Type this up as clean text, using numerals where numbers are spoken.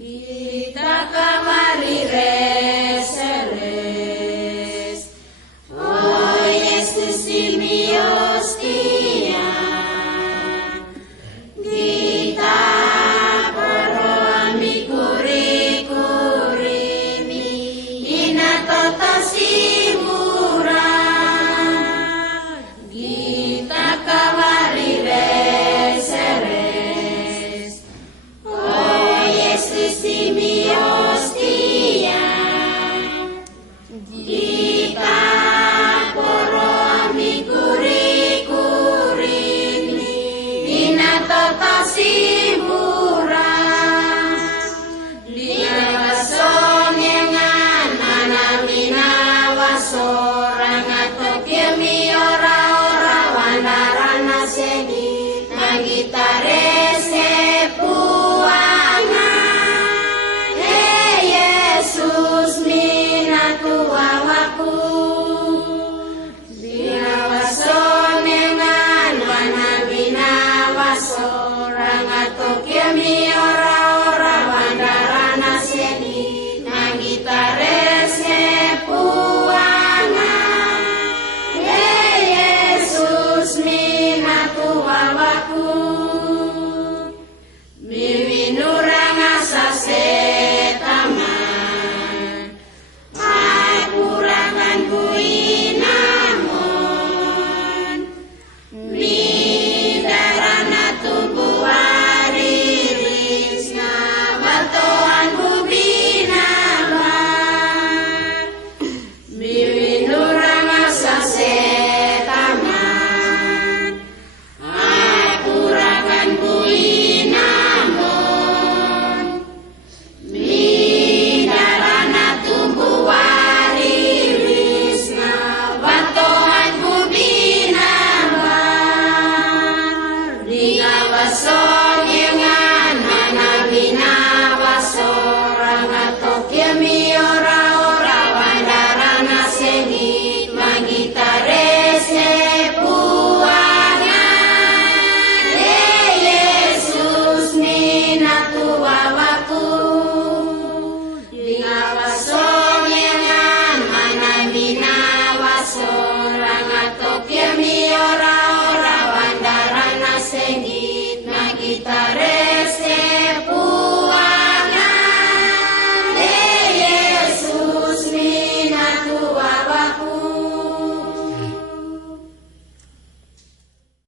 Kita kamari reseres, oh Yesus imiostia. Kita poro amikuri-kurimi, ina tota simura. Kita kamari reseres, oh Yesus imiostia. Kita poro amikuri-kurimi, ina tota simura. Lia basong yengan anamina wasorang atau kimi ora-ora wandarana seni nagitare